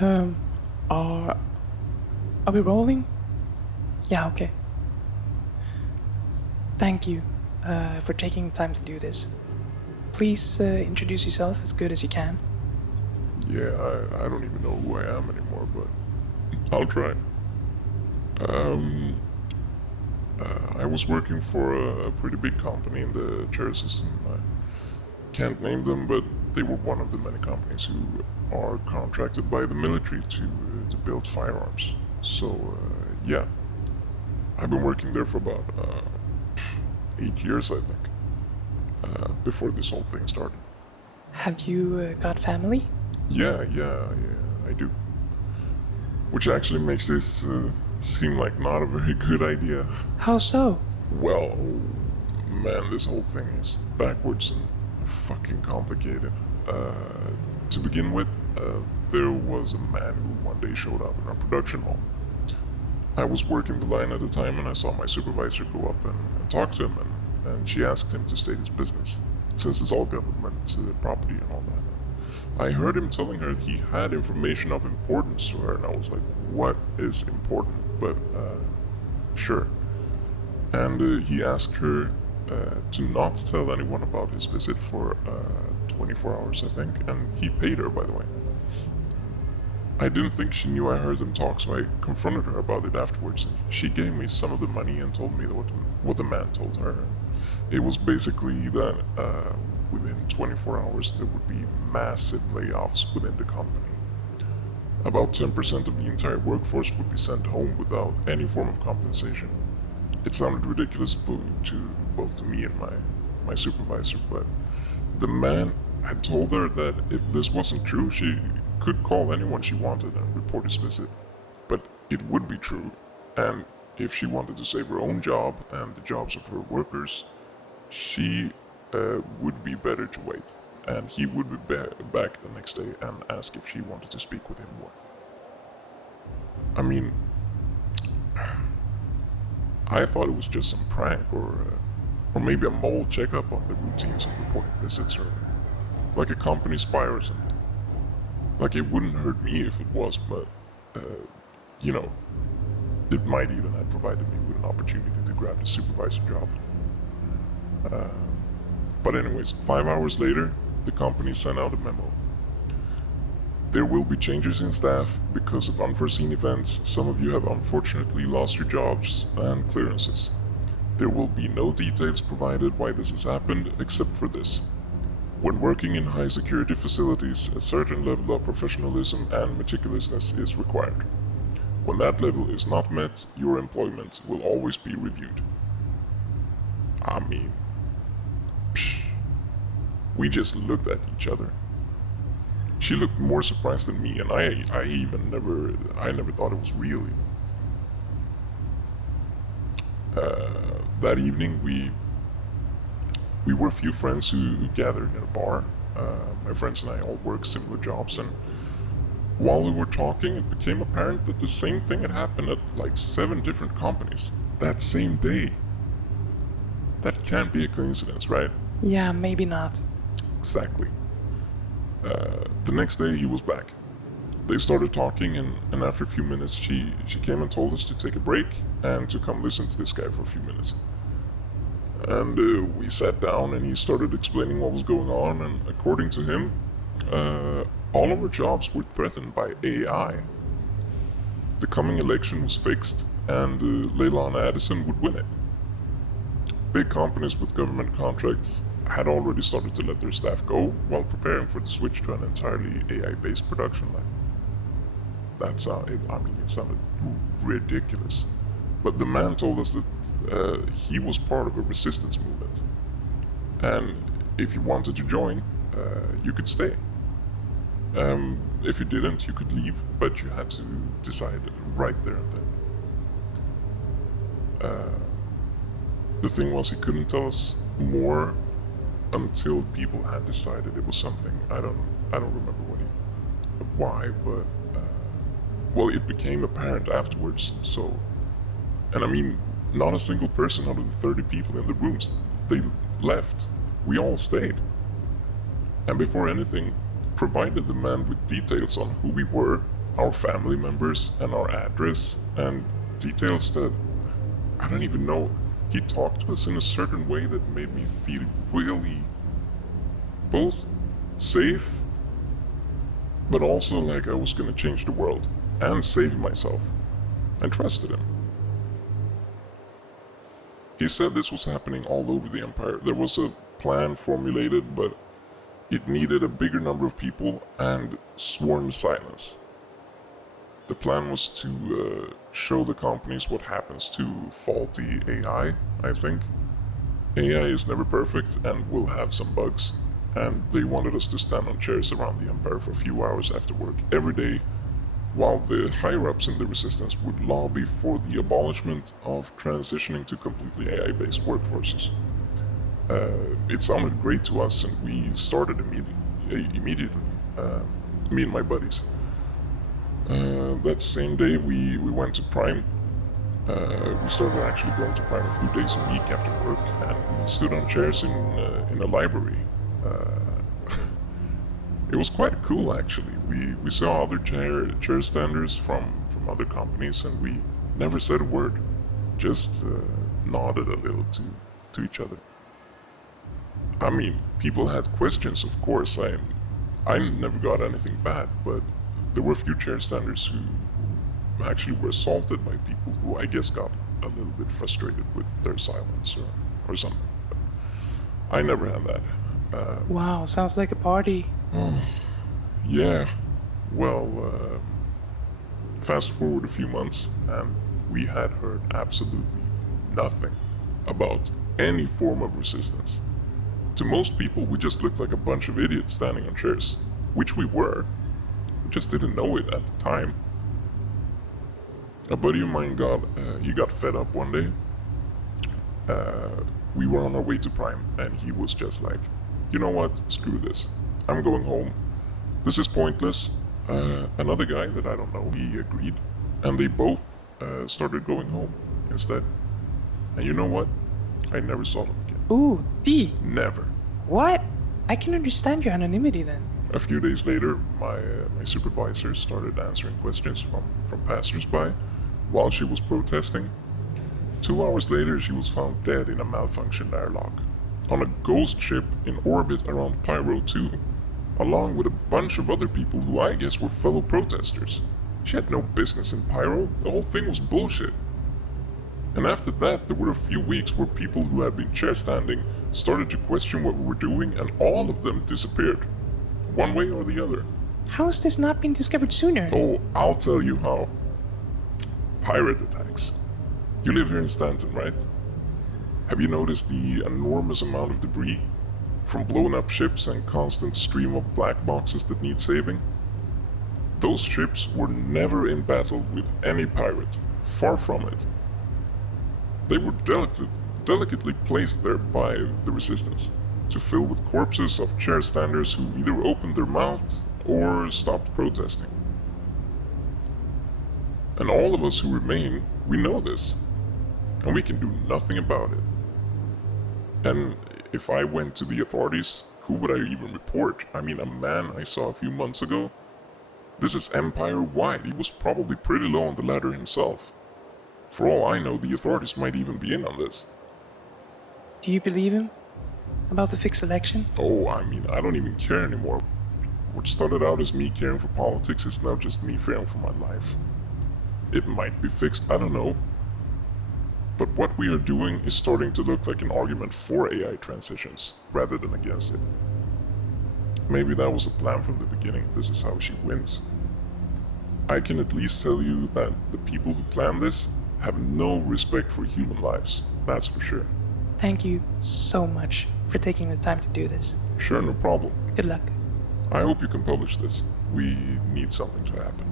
Um, are are we rolling? Yeah, okay. Thank you for taking time to do this. Please introduce yourself as good as you can. Yeah, I don't even know who I am anymore, but I'll try. Um, I was working for a pretty big company in the chair system. I can't name them, but they were one of the many companies who are contracted by the military to build firearms. So, yeah, I've been working there for about 8 years, I think, before this whole thing started. Have you got family? Yeah, I do. Which actually makes this seem like not a very good idea. How so? Well, man, this whole thing is backwards and fucking complicated. To begin with, there was a man who one day showed up in our production hall. I was working the line at the time and I saw my supervisor go up and talk to him, and she asked him to state his business, since it's all government property and all that. I heard him telling her he had information of importance to her, and I was like, what is important? But, sure. And he asked her to not tell anyone about his visit for 24 hours, I think, and he paid her, by the way. I didn't think she knew I heard them talk, so I confronted her about it afterwards, and she gave me some of the money and told me what the man told her. It was basically that within 24 hours there would be massive layoffs within the company. About 10% of the entire workforce would be sent home without any form of compensation. It sounded ridiculous to both to me and my supervisor, but the man had told her that if this wasn't true, she could call anyone she wanted and report his visit. But it would be true, and if she wanted to save her own job and the jobs of her workers, she would be better to wait. And he would be back the next day and ask if she wanted to speak with him more. I mean, I thought it was just some prank or maybe a mole checkup on the routines of reporting visits, or like a company spy or something. Like, it wouldn't hurt me if it was, but you know, it might even have provided me with an opportunity to grab the supervisor job. But anyways, 5 hours later, the company sent out a memo. There will be changes in staff because of unforeseen events. Some of you have unfortunately lost your jobs and clearances. There will be no details provided why this has happened except for this. When working in high security facilities, a certain level of professionalism and meticulousness is required. When that level is not met, your employment will always be reviewed. I mean, we just looked at each other. She looked more surprised than me, and I never thought it was real. That evening, we were a few friends who gathered in a bar. My friends and I all worked similar jobs, and while we were talking, it became apparent that the same thing had happened at like 7 different companies that same day. That can't be a coincidence, right? Yeah, maybe not. Exactly. The next day he was back. They started talking, and after a few minutes, she came and told us to take a break and to come listen to this guy for a few minutes. And we sat down, and he started explaining what was going on. And according to him, all of our jobs were threatened by AI. The coming election was fixed, and Leilani Addison would win it. Big companies with government contracts had already started to let their staff go while preparing for the switch to an entirely AI-based production line. It sounded ridiculous. But the man told us that he was part of a resistance movement. And if you wanted to join, you could stay. If you didn't, you could leave, but you had to decide right there and then. The thing was, he couldn't tell us more until people had decided it was something. I don't remember why, but well, it became apparent afterwards. So, and I mean, not a single person out of the 30 people in the rooms, they left. We all stayed. And before anything, provided the man with details on who we were, our family members and our address and details that I don't even know. He talked to us in a certain way that made me feel really both safe, but also like I was gonna change the world and save myself. I trusted him. He said this was happening all over the Empire. There was a plan formulated, but it needed a bigger number of people and sworn silence. The plan was to show the companies what happens to faulty AI, I think. AI is never perfect and will have some bugs, and they wanted us to stand on chairs around the Empire for a few hours after work every day, while the higher-ups in the Resistance would lobby for the abolishment of transitioning to completely AI-based workforces. It sounded great to us, and we started immediately, me and my buddies. That same day, we went to Prime. We started actually going to Prime a few days a week after work, and we stood on chairs in a library. It was quite cool, actually. We saw other chair standers from other companies, and we never said a word, just nodded a little to each other. I mean, people had questions, of course. I never got anything bad, but there were a few chair standers who actually were assaulted by people who I guess got a little bit frustrated with their silence or something. But I never had that. Wow, sounds like a party. Yeah, well, fast forward a few months, and we had heard absolutely nothing about any form of resistance. To most people, we just looked like a bunch of idiots standing on chairs, which we were. We just didn't know it at the time. A buddy of mine got fed up one day. We were on our way to Prime, and he was just like, you know what, screw this. I'm going home. This is pointless. Another guy that I don't know, he agreed. And they both started going home instead. And you know what? I never saw them again. Ooh, D. Never. What? I can understand your anonymity then. A few days later, my supervisor started answering questions from passers-by while she was protesting. 2 hours later, she was found dead in a malfunctioned airlock on a ghost ship in orbit around Pyro 2, along with a bunch of other people who I guess were fellow protesters. She had no business in Pyro. The whole thing was bullshit. And after that, there were a few weeks where people who had been chair standing started to question what we were doing, and all of them disappeared. One way or the other. How has this not been discovered sooner? Oh, I'll tell you how. Pirate attacks. You live here in Stanton, right? Have you noticed the enormous amount of debris? From blown up ships and constant stream of black boxes that need saving? Those ships were never in battle with any pirate. Far from it. They were delicately placed there by the Resistance, to fill with corpses of chair standers who either opened their mouths or stopped protesting. And all of us who remain, we know this, and we can do nothing about it. And if I went to the authorities, who would I even report? I mean, a man I saw a few months ago? This is empire-wide. He was probably pretty low on the ladder himself. For all I know, the authorities might even be in on this. Do you believe him? About the fixed election? Oh, I mean, I don't even care anymore. What started out as me caring for politics is now just me fearing for my life. It might be fixed, I don't know. But what we are doing is starting to look like an argument for AI transitions, rather than against it. Maybe that was a plan from the beginning. This is how she wins. I can at least tell you that the people who plan this have no respect for human lives. That's for sure. Thank you so much for taking the time to do this. Sure, no problem. Good luck. I hope you can publish this. We need something to happen.